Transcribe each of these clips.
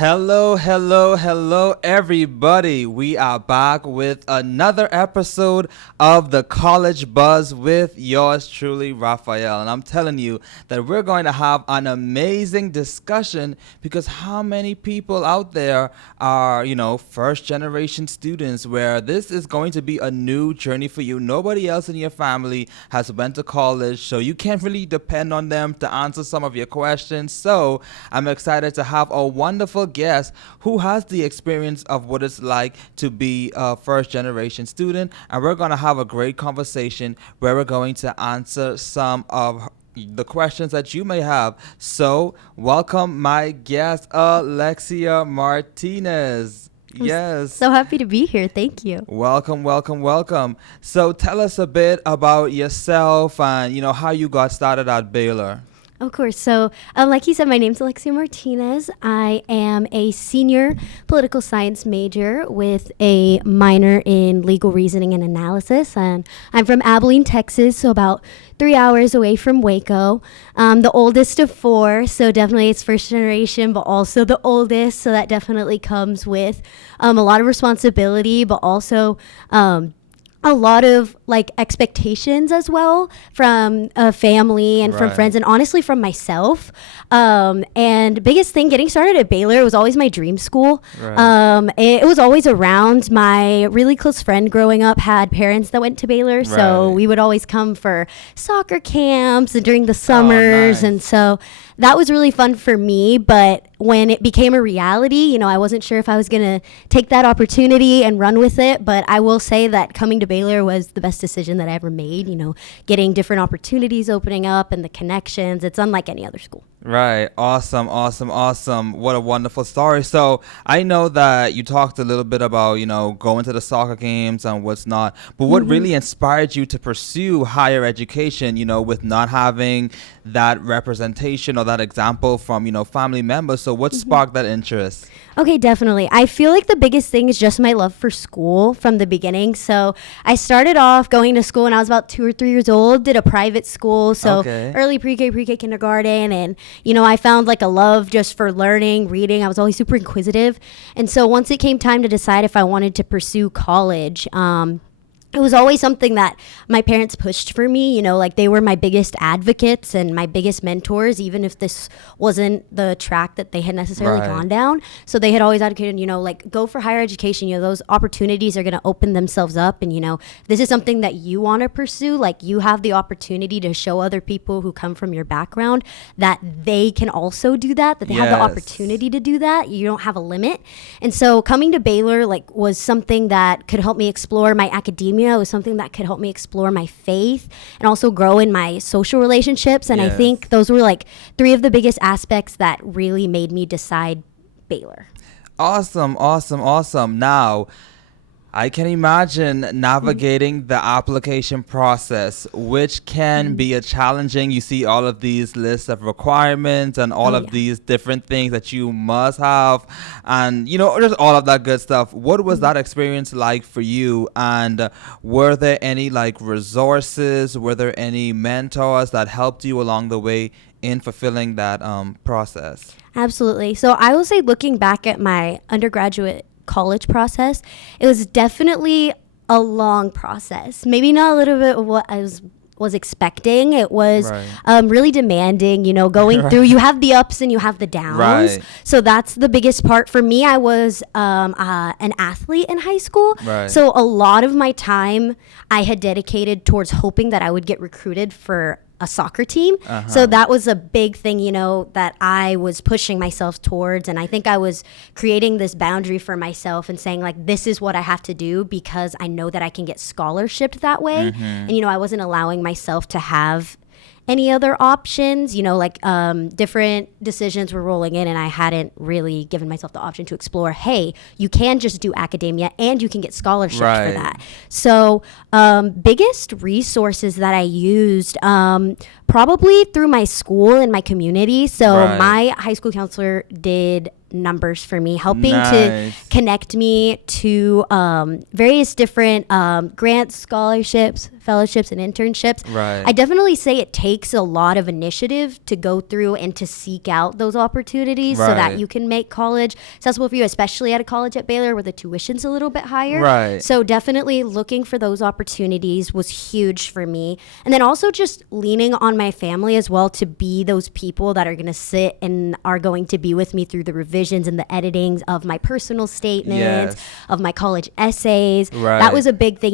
Hello, hello, hello, everybody. We are back with another episode of the College Buzz with yours truly, Raphael. And I'm telling you that we're going to have an amazing discussion because how many people out there are, first generation students where this is going to be a new journey for you. Nobody else in your family has went to college, so you can't really depend on them to answer some of your questions. So I'm excited to have a wonderful guest who has the experience of what it's like to be a first generation student, and we're going to have a great conversation where we're going to answer some of the questions that you may have. So welcome my guest, Alexia Martinez. Yes. So happy to be here. Thank you. Welcome, welcome, welcome. So tell us a bit about yourself and how you got started at Baylor. Of course. So, like you said, my name's Alexia Martinez. I am a senior political science major with a minor in legal reasoning and analysis. And I'm from Abilene, Texas, so about 3 hours away from Waco. The oldest of four, so definitely it's first generation, but also the oldest. So that definitely comes with a lot of responsibility, but also a lot of expectations as well from family and from friends and honestly from myself. And biggest thing getting started at Baylor, it was always my dream school. It was always around. My really close friend growing up had parents that went to Baylor. So we would always come for soccer camps and during the summers. And so that was really fun for me. But when it became a reality, I wasn't sure if I was going to take that opportunity and run with it. But I will say that coming to Baylor was the best decision that I ever made. Getting different opportunities opening up and the connections. It's unlike any other school. Right. Awesome. Awesome. Awesome. What a wonderful story. So I know that you talked a little bit about, going to the soccer games and what's not. But what really inspired you to pursue higher education, with not having that representation or that example from, family members? So what sparked that interest? Okay, definitely. I feel like the biggest thing is just my love for school from the beginning. So I started off going to school when I was about 2 or 3 years old, did a private school. So early pre-K kindergarten. And, I found a love just for learning, reading. I was always super inquisitive. And so once it came time to decide if I wanted to pursue college, it was always something that my parents pushed for me, they were my biggest advocates and my biggest mentors, even if this wasn't the track that they had necessarily gone down. So they had always advocated, go for higher education, those opportunities are going to open themselves up. And, this is something that you want to pursue. You have the opportunity to show other people who come from your background that they can also do that they have the opportunity to do that. You don't have a limit. And so coming to Baylor, was something that could help me explore my academia. It was something that could help me explore my faith and also grow in my social relationships. And I think those were 3 of the biggest aspects that really made me decide Baylor. Awesome, awesome, awesome. Now, I can imagine navigating the application process, which can be a challenging. You see all of these lists of requirements and all of these different things that you must have and, just all of that good stuff. What was that experience like for you? And were there any resources? Were there any mentors that helped you along the way in fulfilling that process? Absolutely. So I will say looking back at my undergraduate college process, it was definitely a long process. Maybe not a little bit of what I was expecting. It was really demanding, going through. You have the ups and you have the downs. So that's the biggest part. For me, I was an athlete in high school. So a lot of my time I had dedicated towards hoping that I would get recruited for a soccer team. So that was a big thing, that I was pushing myself towards. And I think I was creating this boundary for myself and saying this is what I have to do because I know that I can get scholarshiped that way. And, I wasn't allowing myself to have any other options, different decisions were rolling in and I hadn't really given myself the option to explore, hey, you can just do academia and you can get scholarships for that. So biggest resources that I used, probably through my school and my community. So my high school counselor did numbers for me, helping to Nice. connect me to various different grants, scholarships, fellowships, and internships. Right. I definitely say it takes a lot of initiative to go through and to seek out those opportunities so that Right. you can make college accessible for you, especially at a college at Baylor where the tuition's a little bit higher. Right. So definitely looking for those opportunities was huge for me. And then also just leaning on my family as well to be those people that are going to sit and are going to be with me through the revisions and the editings of my personal statements, Yes. of my college essays. Right. That was a big thing.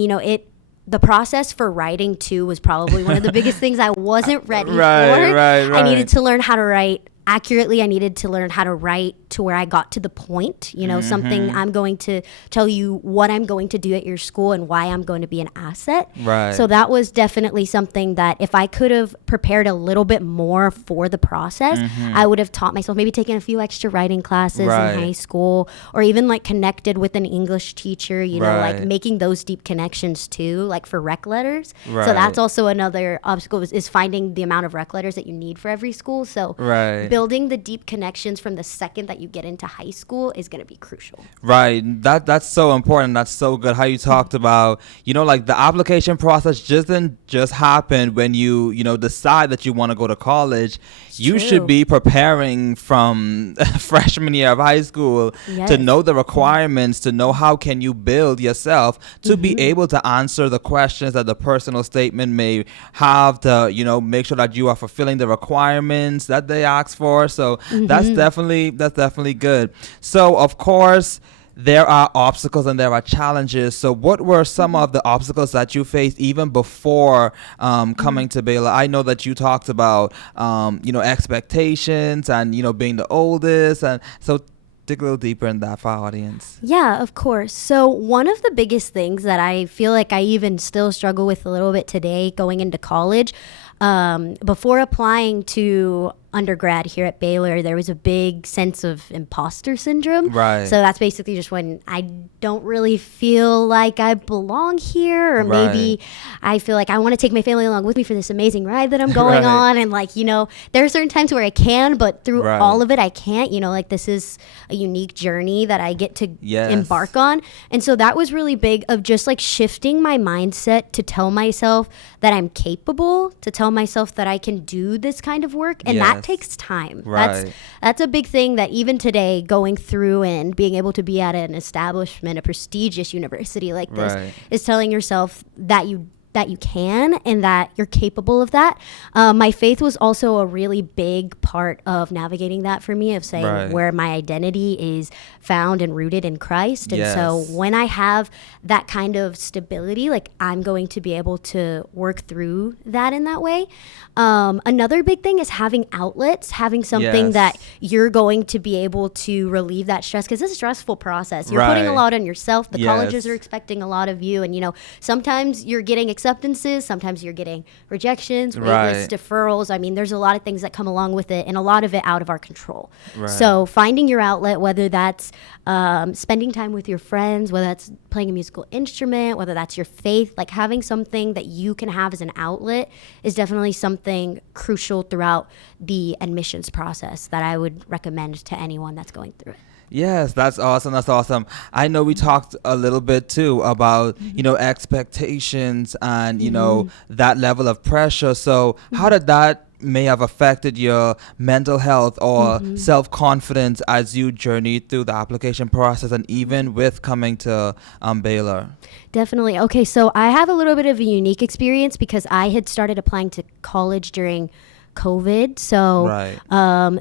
The process for writing too was probably one of the biggest things I wasn't ready Right, for. right, I needed right. to learn how to write accurately. I needed to learn how to write to where I got to the point, something I'm going to tell you what I'm going to do at your school and why I'm going to be an asset. Right. So that was definitely something that if I could have prepared a little bit more for the process, I would have taught myself, maybe taken a few extra writing classes Right. in high school, or even like connected with an English teacher, like Right. making those deep connections too, like for rec letters. Right. So that's also another obstacle is finding the amount of rec letters that you need for every school. So Right. building the deep connections from the second that you get into high school is going to be crucial. Right. That's so important. That's so good. How you talked about, like the application process doesn't just happen when you decide that you want to go to college. You true. should be preparing from freshman year of high school to Yes. know the requirements, to know how can you build yourself to be able to answer the questions that the personal statement may have, to make sure that you are fulfilling the requirements that they ask for. So that's definitely good. So of course there are obstacles and there are challenges. So what were some of the obstacles that you faced even before coming to Baylor? I know that you talked about expectations and being the oldest, and so dig a little deeper in that for our audience. Yeah, of course. So one of the biggest things that I feel like I even still struggle with a little bit today going into college, before applying to undergrad here at Baylor, there was a big sense of imposter syndrome. Right. So that's basically just when I don't really feel like I belong here, or maybe I feel like I want to take my family along with me for this amazing ride that I'm going Right. on. And there are certain times where I can, but through Right. all of it, I can't. This is a unique journey that I get to Yes. embark on. And so that was really big of just shifting my mindset to tell myself that I'm capable, to tell myself that I can do this kind of work. And that Yes. takes time. Right. That's a big thing that even today, going through and being able to be at an establishment, a prestigious university like this, Right. is telling yourself that you can and that you're capable of that. My faith was also a really big part of navigating that for me, of saying Right. where my identity is found and rooted in Christ. And so Yes. when I have that kind of stability, I'm going to be able to work through that in that way. Another big thing is having outlets, having something Yes. that you're going to be able to relieve that stress, because it's a stressful process. You're putting a Right. lot on yourself. The Yes. colleges are expecting a lot of you. And, sometimes you're getting acceptances, sometimes you're getting rejections, waitlist Right. deferrals. I mean, there's a lot of things that come along with it, and a lot of it out of our control. Right. So finding your outlet, whether that's spending time with your friends, whether that's playing a musical instrument, whether that's your faith, having something that you can have as an outlet is definitely something crucial throughout the admissions process that I would recommend to anyone that's going through it. Yes, that's awesome. That's awesome. I know we talked a little bit too about, expectations and, that level of pressure. So how did that may have affected your mental health or self-confidence as you journeyed through the application process and even with coming to Baylor? Definitely. Okay, so I have a little bit of a unique experience because I had started applying to college during COVID. So Right.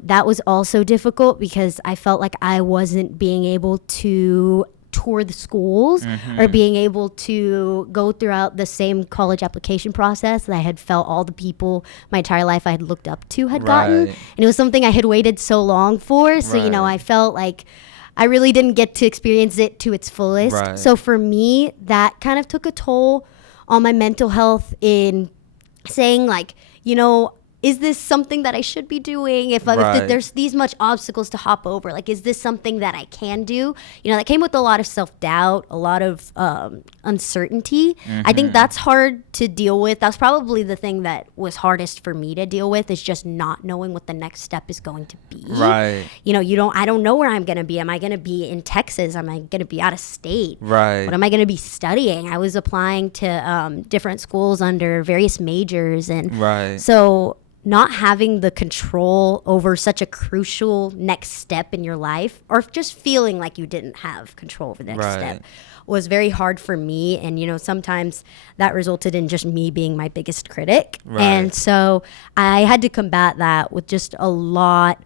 that was also difficult because I felt like I wasn't being able to tour the schools or being able to go throughout the same college application process that I had felt all the people my entire life I had looked up to had gotten. Right. And it was something I had waited so long for. So, Right. I felt like I really didn't get to experience it to its fullest. Right. So for me, that kind of took a toll on my mental health in saying is this something that I should be doing? If there's these much obstacles to hop over, like, is this something that I can do? You know, that came with a lot of self-doubt, a lot of uncertainty. I think that's hard to deal with. That's probably the thing that was hardest for me to deal with, is just not knowing what the next step is going to be. Right. You know, I don't know where I'm going to be. Am I going to be in Texas? Am I going to be out of state? Right. What am I going to be studying? I was applying to different schools under various majors. And so not having the control over such a crucial next step in your life, or just feeling like you didn't have control over the next step, was very hard for me. And, you know, sometimes that resulted in just me being my biggest critic. And so I had to combat that with just a lot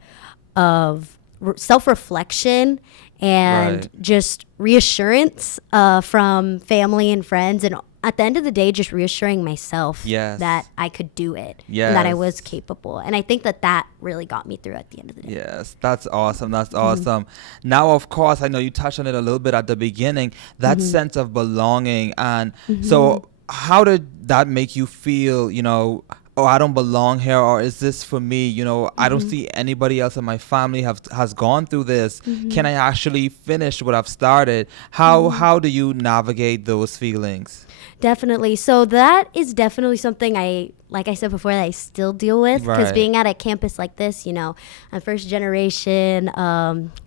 of self-reflection and just reassurance from family and friends, and at the end of the day, just reassuring myself that I could do it and that I was capable. And I think that really got me through at the end of the day. Yes, that's awesome. That's awesome. Now, of course, I know you touched on it a little bit at the beginning, that sense of belonging. And so how did that make you feel, you know, oh, I don't belong here, or is this for me? You know, I don't see anybody else in my family has gone through this. Can I actually finish what I've started? How do you navigate those feelings? Definitely. So that is definitely something like I said before, that I still deal with, because being at a campus like this, you know, I'm first generation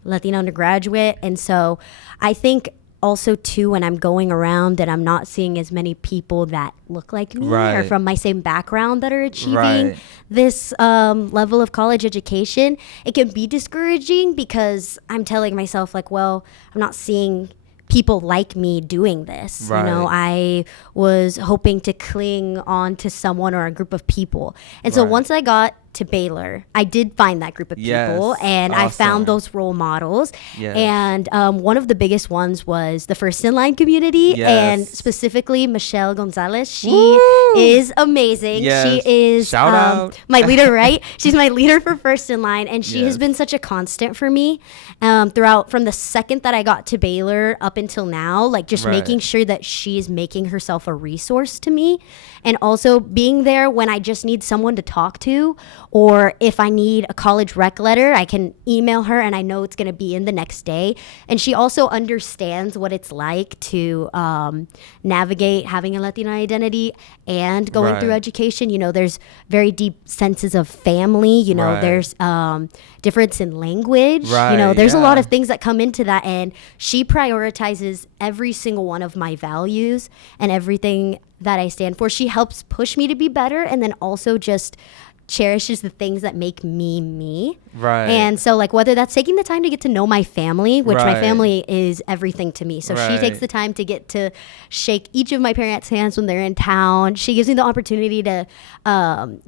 Latino undergraduate. And so I think also too, when I'm going around and I'm not seeing as many people that look like me or from my same background that are achieving this level of college education, it can be discouraging, because I'm telling myself, like, well, I'm not seeing people like me doing this. You know, I was hoping to cling on to someone or a group of people. And so once I got to Baylor, I did find that group of people, and I found those role models. And one of the biggest ones was the First in Line community, and specifically Michelle Gonzalez. She is amazing. She is shout out. My leader, right? She's my leader for First in Line, and she has been such a constant for me throughout, from the second that I got to Baylor up until now, like just making sure that she's making herself a resource to me, and also being there when I just need someone to talk to, or if I need a college rec letter, I can email her and I know it's going to be in the next day. And she also understands what it's like to navigate having a Latino identity and going through education. You know, there's very deep senses of family. You know, there's difference in language. You know, there's a lot of things that come into that. And she prioritizes every single one of my values and everything that I stand for. She helps push me to be better, and then also just cherishes the things that make me me. And so, like, whether that's taking the time to get to know my family, which my family is everything to me. So she takes the time to get to shake each of my parents' hands when they're in town. She gives me the opportunity to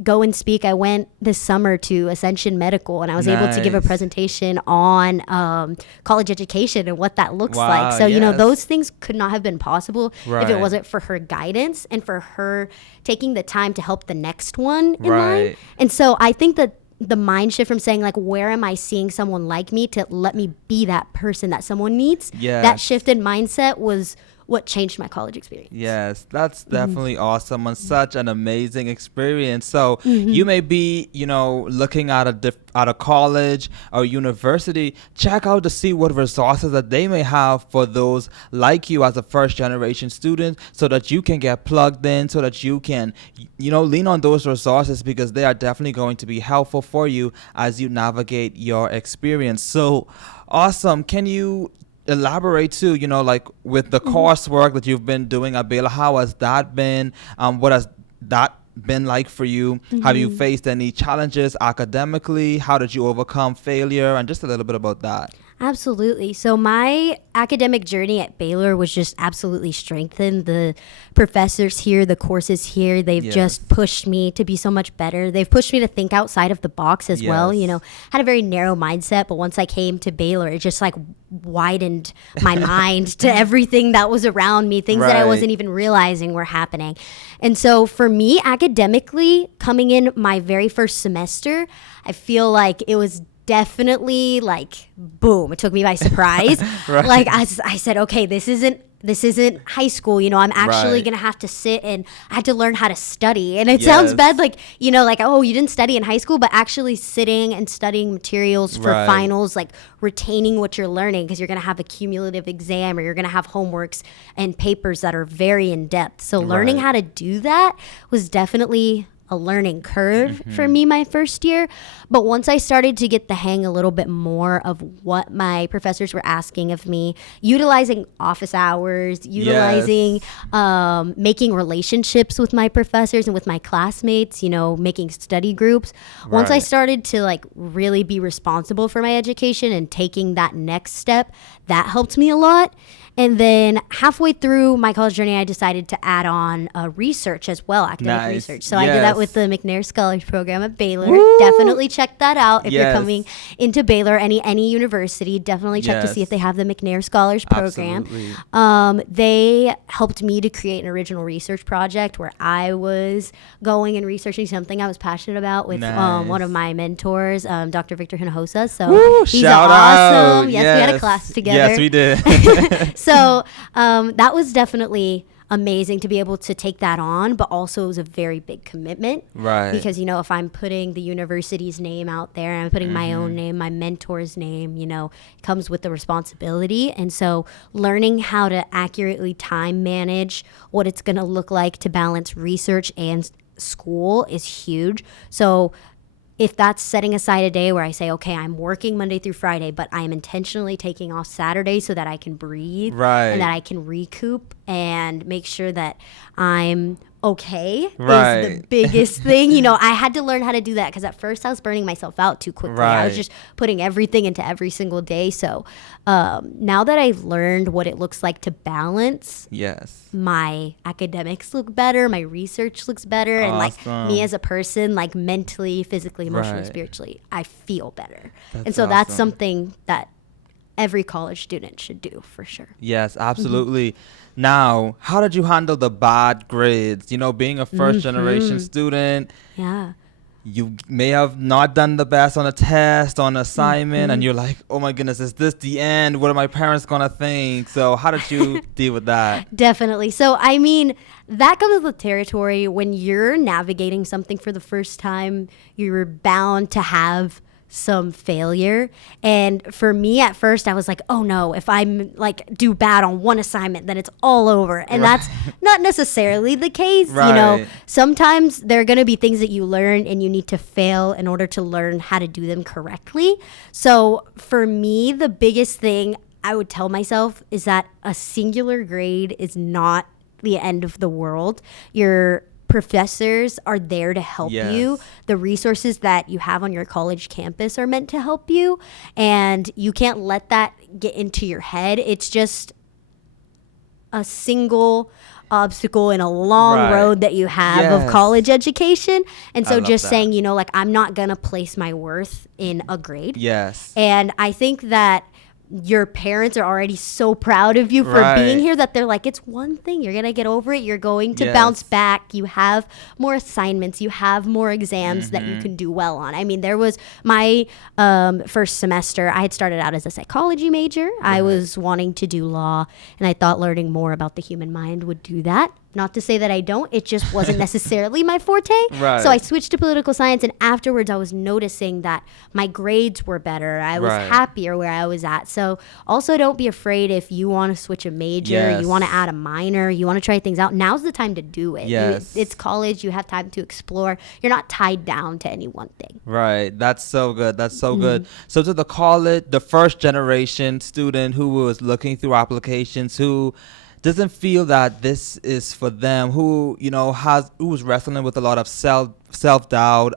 go and speak. I went this summer to Ascension Medical, and I was able to give a presentation on college education and what that looks like. So, you know, those things could not have been possible if it wasn't for her guidance and for her taking the time to help the next one in line. And so I think that the mind shift from saying, like, where am I seeing someone like me, to let me be that person that someone needs, that shift in mindset was what changed my college experience. Yes, that's definitely awesome and such an amazing experience. So you may be, you know, looking at a college or university. Check out to see what resources that they may have for those like you as a first generation student, so that you can get plugged in, so that you can, you know, lean on those resources, because they are definitely going to be helpful for you as you navigate your experience. So awesome. Can you elaborate too, you know, like with the coursework that you've been doing at Baylor, how has that been? What has that been like for you? Have you faced any challenges academically? How did you overcome failure? And just a little bit about that. Absolutely. So my academic journey at Baylor was just absolutely strengthened. The professors here, the courses here, they've just pushed me to be so much better. They've pushed me to think outside of the box as well. You know, had a very narrow mindset, but once I came to Baylor, it just like widened my mind to everything that was around me, things that I wasn't even realizing were happening. And so for me, academically, coming in my very first semester, I feel like it was definitely like, boom, it took me by surprise. Like I said, okay, this isn't this isn't high school, I'm actually Right. going to have to sit and I had to learn how to study. And it sounds bad, like, like, oh, you didn't study in high school, but actually sitting and studying materials for Right. finals, like retaining what you're learning, because you're going to have a cumulative exam or you're going to have homeworks and papers that are very in depth. So learning Right. how to do that was definitely a learning curve for me my first year. But once I started to get the hang a little bit more of what my professors were asking of me, utilizing office hours, utilizing making relationships with my professors and with my classmates, making study groups. Once I Right. started to like really be responsible for my education and taking that next step, that helped me a lot. And then halfway through my college journey, I decided to add on research as well, academic Nice. research. So I did that Yes. with the McNair Scholars Program at Baylor. Woo! Definitely check that out if you're Yes. coming into Baylor, any university. Definitely check to see Yes. if they have the McNair Scholars Program. Absolutely. They helped me to create an original research project where I was going and researching something I was passionate about with Nice. one of my mentors, Dr. Victor Hinojosa. So Woo! he's Shout awesome. out. Yes, we had a class together. Yes, we did. So that was definitely amazing to be able to take that on, but also it was a very big commitment. Right. Because, if I'm putting the university's name out there and I'm putting my own name, my mentor's name, it comes with the responsibility. And so learning how to accurately time manage what it's going to look like to balance research and school is huge. So if that's setting aside a day where I say, okay, I'm working Monday through Friday, but I'm intentionally taking off Saturday so that I can breathe Right. and that I can recoup and make sure that I'm okay is the Right. biggest thing. I had to learn how to do that because at first I was burning myself out too quickly. I was Right. just putting everything into every single day. So now that I've learned what it looks like to balance, Yes. my academics look better, my research looks better, and like Awesome. me as a person, like mentally, physically, emotionally, Right. spiritually, I feel better. That's And so that's awesome. something that every college student should do for sure. Yes, absolutely. Now, how did you handle the bad grades? Being a first generation student, Yeah. you may have not done the best on a test, on an assignment, and you're like, oh my goodness, is this the end? What are my parents going to think? So how did you deal with that? Definitely. So, I mean, that comes with the territory. When you're navigating something for the first time, you're bound to have some failure. And for me at first, I was like, oh no, if I'm like do bad on one assignment, then it's all over. And that's not necessarily the case. Right. Sometimes there are going to be things that you learn and you need to fail in order to learn how to do them correctly. So for me, the biggest thing I would tell myself is that a singular grade is not the end of the world. Your professors are there to help you. Yes. The resources that you have on your college campus are meant to help you, and you can't let that get into your head. It's just a single obstacle in a long Right. road that you have of Yes. college education. And I so love just that. saying, like I'm not going to place my worth in a grade. Yes. And I think that your parents are already so proud of you for Right. being here that they're like, it's one thing. You're going to get over it. You're going to Yes. bounce back. You have more assignments. You have more exams that you can do well on. I mean, there was my first semester. I had started out as a psychology major. I was wanting to do law, and I thought learning more about the human mind would do that. Not to say that I don't. It just wasn't necessarily my forte. Right. So I switched to political science, and afterwards I was noticing that my grades were better. I was Right. happier where I was at. So also don't be afraid if you want to switch a major, Yes. you want to add a minor, you want to try things out. Now's the time to do it. Yes. It's college. You have time to explore. You're not tied down to any one thing. Right. That's so good. That's so Mm-hmm. good. So to the college, the first generation student who was looking through applications, who doesn't feel that this is for them, who's wrestling with a lot of self-doubt,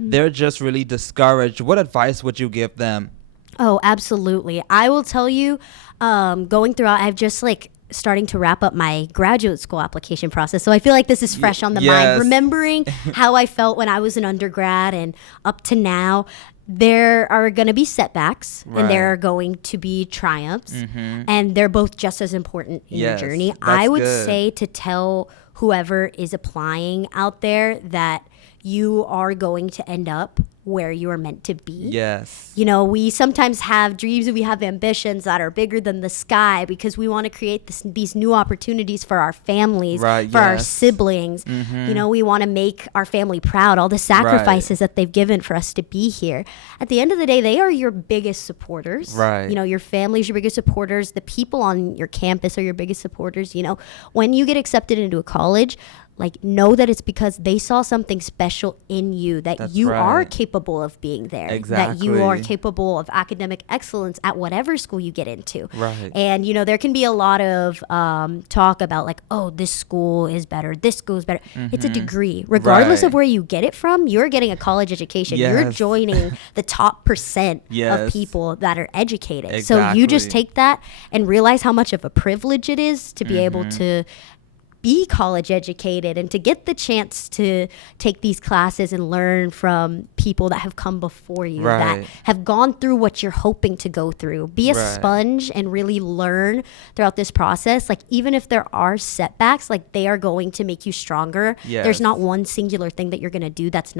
they're just really discouraged. What advice would you give them? Oh, absolutely. I will tell you, going throughout, I've just like starting to wrap up my graduate school application process. So I feel like this is fresh on the yes. mind, remembering how I felt when I was an undergrad and up to now. There are going to be setbacks and there Right. are going to be triumphs, and they're both just as important in Yes, your journey. that's I would good. say to tell whoever is applying out there that you are going to end up where you are meant to be. Yes. You know, we sometimes have dreams and we have ambitions that are bigger than the sky because we want to create these new opportunities for our families, Right, for our yes. siblings. You know, we want to make our family proud, all the sacrifices that they've given for us to be here. At the end of the day, they are your biggest supporters. Right. You know, your family's your biggest supporters. The people on your campus are your biggest supporters. You know, when you get accepted into a college, like, know that it's because they saw something special in you, that That's you are right. capable of being there, that Exactly. you are capable of academic excellence at whatever school you get into. Right. And, you know, there can be a lot of talk about like, oh, this school is better, this school is better. It's a degree. Regardless of Right. where you get it from, you're getting a college education. You're Yes. joining the top percent Yes. of people that are educated. So you just Exactly. take that and realize how much of a privilege it is to be able to be college educated and to get the chance to take these classes and learn from people that have come before you, that Right. have gone through what you're hoping to go through. Be a Right. sponge and really learn throughout this process. Like, even if there are setbacks, like, they are going to make you stronger. Yes. There's not one singular thing that you're going to do that's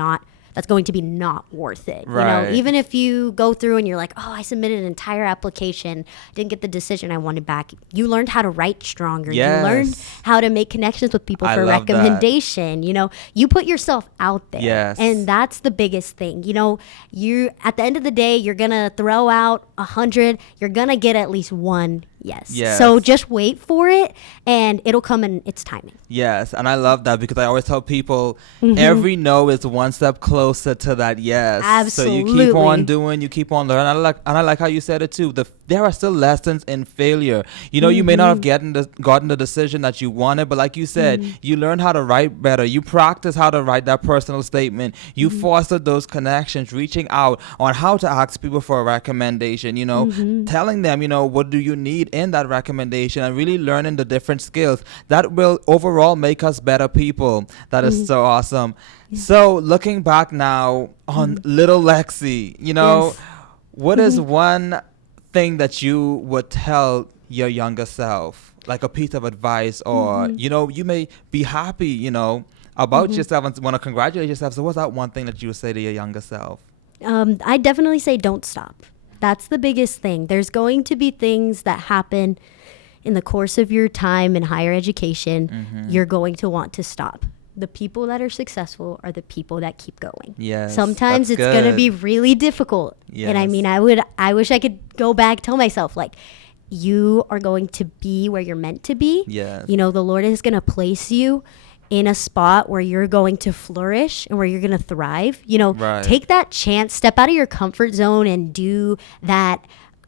going to be not worth it. You Right. know, even if you go through and you're like, oh, I submitted an entire application, didn't get the decision I wanted back. You learned how to write stronger. Yes. You learned how to make connections with people I for love that. recommendation. You know, you put yourself out there. Yes. And that's the biggest thing. You know, you at the end of the day, you're going to throw out 100. You're going to get at least one yes. Yes. So just wait for it and it'll come in its timing. Yes, and I love that because I always tell people every no is one step closer to that yes. So you keep Absolutely. on doing, you keep on learning. And I like how you said it too. There are still lessons in failure. You know, you may not have gotten the decision that you wanted, but like you said, you learn how to write better. You practice how to write that personal statement. You foster those connections, reaching out on how to ask people for a recommendation, you know, telling them, you know, what do you need in that recommendation, and really learning the different skills that will overall make us better people. That is so awesome. So looking back now on little Lexi, you know, Yes. what is one thing that you would tell your younger self, like a piece of advice, or you know, you may be happy, you know, about yourself and want to congratulate yourself. So what's that one thing that you would say to your younger self? I definitely say don't stop. That's the biggest thing. There's going to be things that happen in the course of your time in higher education. You're going to want to stop. The people that are successful are the people that keep going. Yes, Sometimes that's it's going to good. be really difficult. And I Yes. mean, I wish I could go back, tell myself, like, you are going to be where you're meant to be. Yes. You know, the Lord is going to place you in a spot where you're going to flourish and where you're going to thrive. You know, Right. take that chance, step out of your comfort zone and do that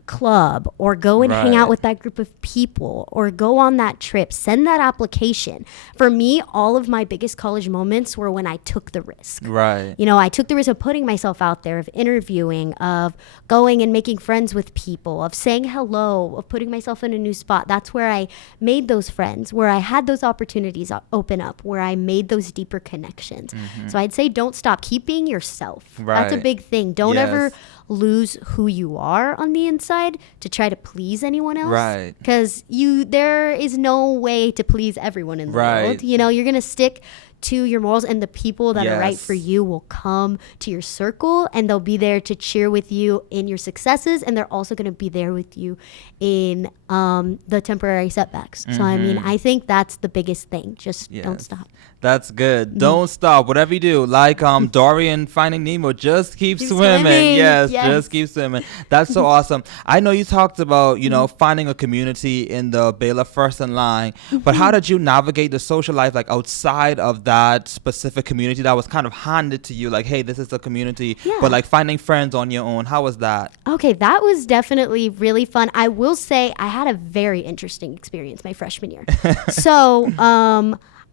club, or go and hang Right. out with that group of people, or go on that trip, send that application. For me, all of my biggest college moments were when I took the risk. Right. You know, I took the risk of putting myself out there, of interviewing, of going and making friends with people, of saying hello, of putting myself in a new spot. That's where I made those friends, where I had those opportunities open up, where I made those deeper connections. So I'd say don't stop. Keep being yourself. That's a Right. big thing. Don't Yes. ever lose who you are on the inside to try to please anyone else. Right. Because there is no way to please everyone in the Right. world. You know, you're going to stick to your morals, and the people that are right Yes. for you will come to your circle, and they'll be there to cheer with you in your successes, and they're also going to be there with you in the temporary setbacks. So I mean, I think that's the biggest thing. Just don't Yes. stop. That's good. Don't stop. Whatever you do, like Dory in Finding Nemo, just keep Keep swimming. swimming. Yes, Yes. just keep swimming. That's so awesome. I know you talked about, you know, finding a community in the Baylor First in Line, but how did you navigate the social life, like outside of that specific community that was kind of handed to you? Like, hey, this is the community, Yeah. but like finding friends on your own. How was that? Okay, that was definitely really fun. I will say I had a very interesting experience my freshman year. So,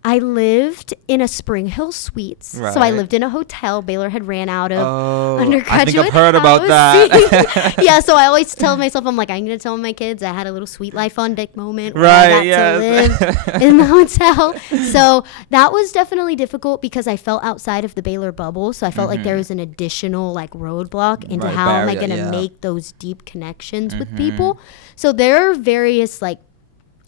I lived in a Spring Hill Suites. So I Right. lived in a hotel Baylor had ran out of Oh, undergraduate I think I've heard about housing. that. Yeah, so I always tell myself, I'm like, I'm going to tell my kids I had a little sweet life on deck moment where Right, I got to live in the hotel. So that was definitely difficult because I felt outside of the Baylor bubble. So I felt like there was an additional like roadblock into Right, how am I barrier, going to yeah. make those deep connections with people. So there are various like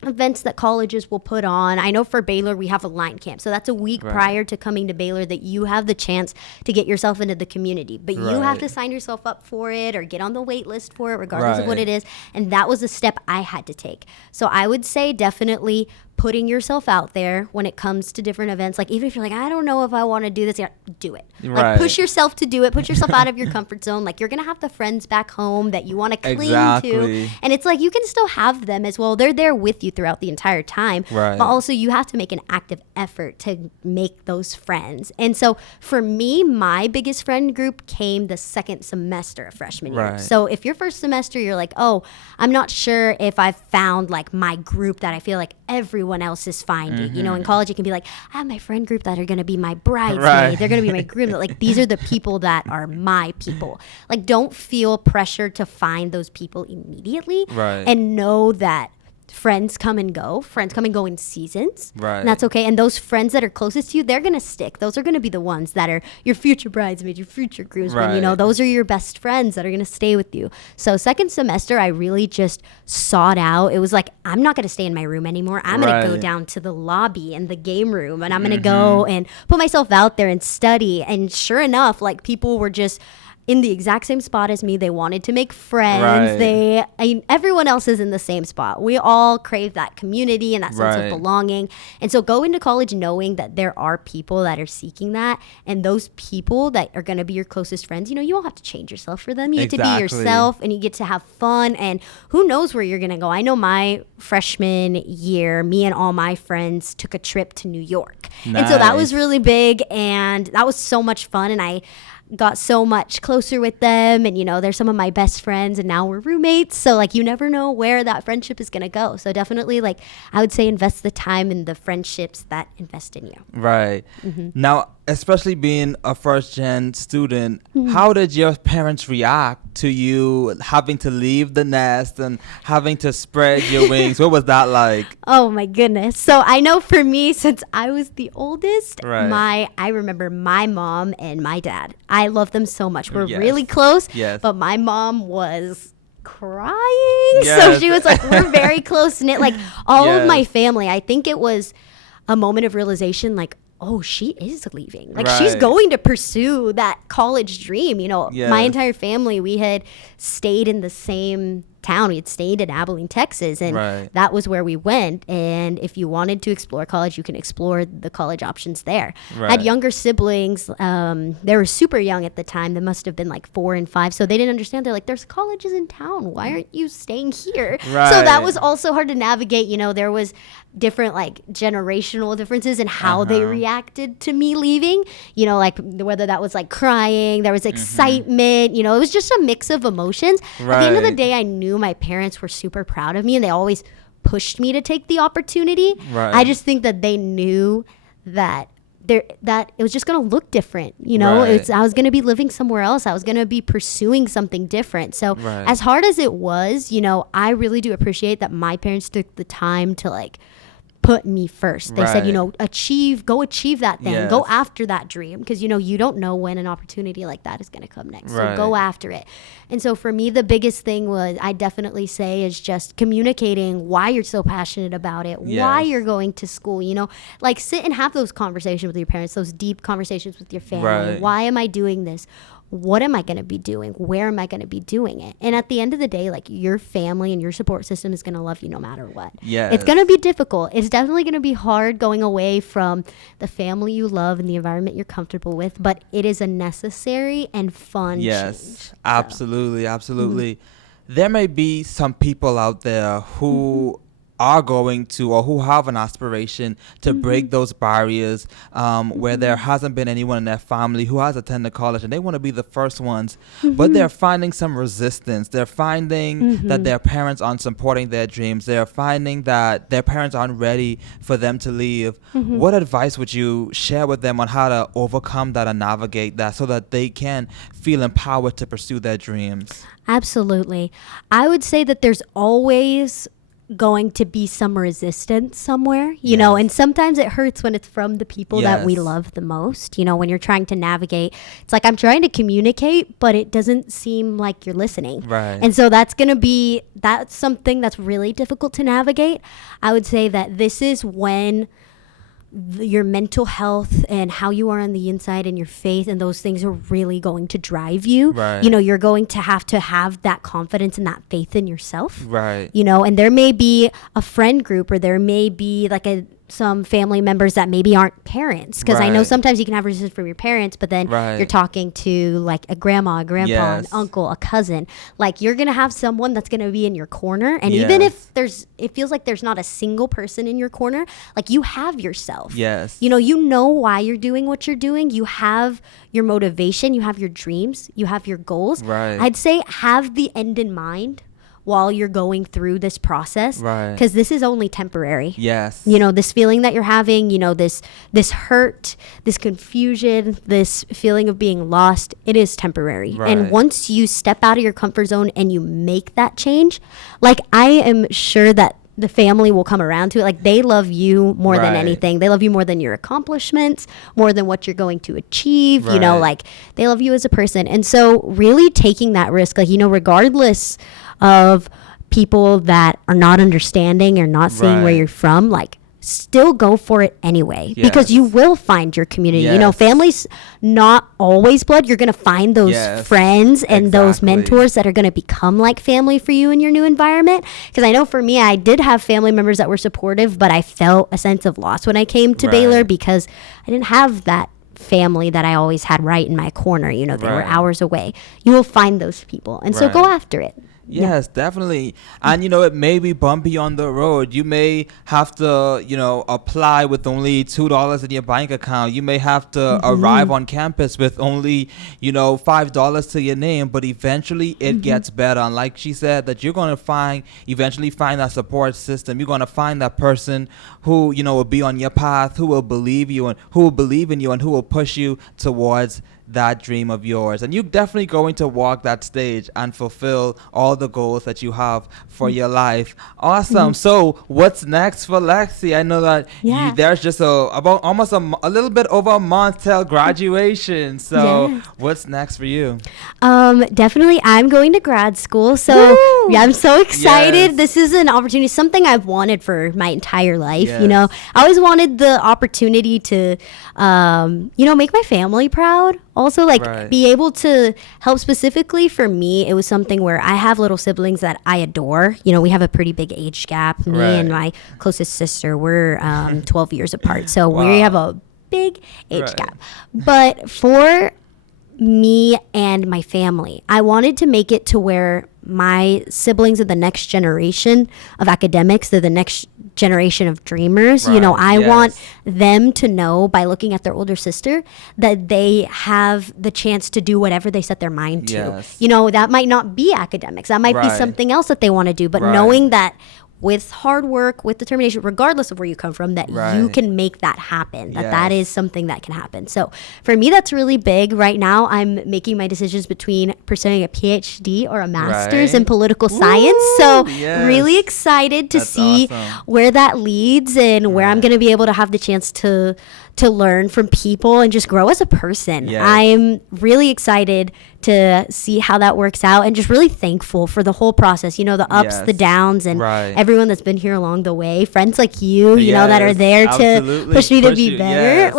events that colleges will put on. I know for Baylor, we have a line camp. So that's a week Right. prior to coming to Baylor that you have the chance to get yourself into the community. But you have Right. to sign yourself up for it or get on the wait list for it, regardless of what Right. it is. And that was a step I had to take. So I would say definitely putting yourself out there when it comes to different events. Like, even if you're like, I don't know if I want to do this, yeah, do it. Right. Like, push yourself to do it. Put yourself out of your comfort zone. Like, you're going to have the friends back home that you want to cling Exactly. to. And it's like, you can still have them as well. They're there with you throughout the entire time. Right. But also, you have to make an active effort to make those friends. And so, for me, my biggest friend group came the second semester of freshman year. Right. So, if your first semester, you're like, oh, I'm not sure if I've found like my group that I feel like everyone else is finding. You know, in college, it can be like, I have my friend group that are going to be my bridesmaid. Right. They're going to be my groom. Like, these are the people that are my people. Like, don't feel pressure to find those people immediately. Right. And know that friends come and go. Friends come and go in seasons. Right. And that's okay. And those friends that are closest to you, they're going to stick. Those are going to be the ones that are your future bridesmaids, your future groomsmen. You know, Right. those are your best friends that are going to stay with you. So second semester, I really just sought out. It was like, I'm not going to stay in my room anymore. I'm going to go Right. down to the lobby and the game room, and I'm going to go and put myself out there and study. And sure enough, like, people were just in the exact same spot as me. They wanted to make friends. Right. Everyone else is in the same spot. We all crave that community and that sense Right. of belonging. And so go into college knowing that there are people that are seeking that, and those people that are going to be your closest friends, you know, you don't have to change yourself for them. You get to be Exactly. yourself, and you get to have fun, and who knows where you're going to go. I know my freshman year, me and all my friends took a trip to New York. And so that was Nice. really big, and that was so much fun, and I got so much closer with them, and you know, they're some of my best friends, and now we're roommates. So like, you never know where that friendship is going to go. So definitely, like, I would say invest the time in the friendships that invest in you. Right. Now, especially being a first gen student, Mm-hmm. how did your parents react to you having to leave the nest and having to spread your wings? What was that like? Oh my goodness. So I know for me, since I was the oldest, Right. I remember my mom and my dad. I love them so much. We're Yes. really close. Yes. But my mom was crying. Yes. So she was like, we're very close knit. Like, all of my Yes. family, I think it was a moment of realization, like, oh, she is leaving. Like, she's Right. going to pursue that college dream. You know, my Yes. entire family, we had stayed in the same town. We had stayed in Abilene, Texas, and Right. that was where we went. And if you wanted to explore college, you can explore the college options there. I had Right. younger siblings. They were super young at the time. They must have been like 4 and 5. So they didn't understand. They're like, there's colleges in town. Why aren't you staying here? So that Right. was also hard to navigate. You know, there was different like generational differences in how they reacted to me leaving. You know, like whether that was like crying, there was excitement. You know, it was just a mix of emotions. At the end of the Right. day, I knew my parents were super proud of me, and they always pushed me to take the opportunity. Right. I just think that they knew that that it was just going to look different. You know, Right. I was going to be living somewhere else. I was going to be pursuing something different. So Right. as hard as it was, you know, I really do appreciate that my parents took the time to like put me first. They said, you Right. know, go achieve that thing. Go Yes. after that dream. Because, you know, you don't know when an opportunity like that is going to come next. So go Right. after it. And so for me, the biggest thing was, I definitely say, is just communicating why you're so passionate about it, why Yes. you're going to school, you know, like sit and have those conversations with your parents, those deep conversations with your family. Right. Why am I doing this? What am I going to be doing? Where am I going to be doing it? And at the end of the day, like, your family and your support system is going to love you no matter what. Yes. It's going to be difficult. It's definitely going to be hard going away from the family you love and the environment you're comfortable with, but it is a necessary and fun Yes, change. absolutely, absolutely. There may be some people out there who are going to, or who have an aspiration to break those barriers, where there hasn't been anyone in their family who has attended college, and they want to be the first ones, but they're finding some resistance. They're finding that their parents aren't supporting their dreams. They're finding that their parents aren't ready for them to leave. What advice would you share with them on how to overcome that and navigate that so that they can feel empowered to pursue their dreams? Absolutely. I would say that there's always going to be some resistance somewhere, you know, and sometimes it hurts when it's from the people that we love the most, you know, when you're trying to navigate. It's like I'm trying to communicate, but it doesn't seem like you're listening. Right. And so that's something that's really difficult to navigate. I would say that this is when your mental health and how you are on the inside and your faith and those things are really going to drive you. Right. You know, you're going to have that confidence and that faith in yourself. Right. You know, and there may be a friend group or there may be like some family members that maybe aren't parents, because I know sometimes you can have resistance from your parents, but then you're talking to like a grandma, a grandpa, an uncle, a cousin. Like you're gonna have someone that's gonna be in your corner, and even if it feels like there's not a single person in your corner, like you have yourself. You know why you're doing what you're doing. You have your motivation, you have your dreams, you have your goals. I'd say have the end in mind while you're going through this process, because this is only temporary. You know, this feeling that you're having, you know, this hurt, this confusion, this feeling of being lost, it is temporary. And once you step out of your comfort zone and you make that change, like I am sure that the family will come around to it. Like they love you more than anything. They love you more than your accomplishments, more than what you're going to achieve. You know, like they love you as a person. And so really taking that risk, like, you know, regardless of people that are not understanding or not seeing where you're from, like still go for it anyway, because you will find your community. You know, family's not always blood. You're going to find those friends and those mentors that are going to become like family for you in your new environment. Because I know for me, I did have family members that were supportive, but I felt a sense of loss when I came to Baylor because I didn't have that family that I always had right in my corner. You know, they were hours away. You will find those people. And so go after it. Yes, definitely. And, you know, it may be bumpy on the road. You may have to, you know, apply with only $2 in your bank account. You may have to arrive on campus with only, you know, $5 to your name. But eventually it gets better. And like she said, that you're going to eventually find that support system. You're going to find that person who, you know, will be on your path, who will believe you and who will believe in you and who will push you towards that dream of yours. And you're definitely going to walk that stage and fulfill all the goals that you have for your life. Awesome. So what's next for Lexi? I know that there's just about almost a little bit over a month till graduation. So what's next for you? Definitely I'm going to grad school. So I'm so excited. This is an opportunity, something I've wanted for my entire life. You know, I always wanted the opportunity to, you know, make my family proud. Also, like, be able to help. Specifically for me, it was something where I have little siblings that I adore. You know, we have a pretty big age gap. Me and my closest sister, we're 12 years apart. So we have a big age gap. But for me and my family, I wanted to make it to where my siblings are the next generation of academics. They're the next generation of dreamers. You know, I want them to know by looking at their older sister that they have the chance to do whatever they set their mind to. You know, that might not be academics. That might be something else that they want to do. But knowing that with hard work, with determination, regardless of where you come from, that you can make that happen, that is something that can happen. So for me, that's really big. Right now, I'm making my decisions between pursuing a PhD or a master's in political science. So really excited to see where that leads and where I'm going to be able to have the chance to learn from people and just grow as a person. I'm really excited to see how that works out and just really thankful for the whole process, you know, the ups, the downs, and everyone that's been here along the way, friends like you, you know, that are there to push me to be better.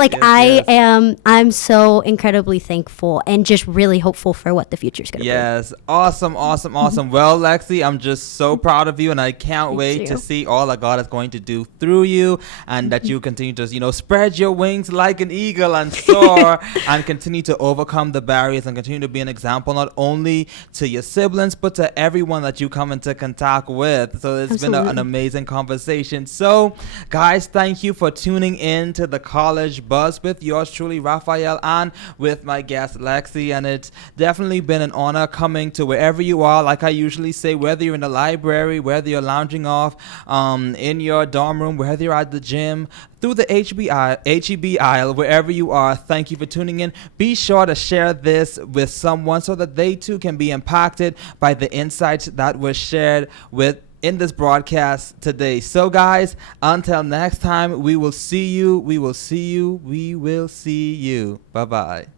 I'm so incredibly thankful and just really hopeful for what the future is going to bring. Awesome. Well, Lexi, I'm just so proud of you, and I can't wait to see all that God is going to do through you, and that you continue to, you know, spread your wings like an eagle and soar and continue to overcome the barriers and continue to be an example not only to your siblings but to everyone that you come into contact with. So it's been an amazing conversation. So guys, thank you for tuning in to the College Buzz with yours truly, Raphael, and with my guest Lexi. And it's definitely been an honor coming to wherever you are. Like I usually say, whether you're in the library, whether you're lounging off in your dorm room, whether you're at the gym, through the HEB aisle, wherever you are, thank you for tuning in. Be sure to share this with someone so that they too can be impacted by the insights that were shared with in this broadcast today. So, guys, until next time, we will see you. We will see you. We will see you. Bye bye.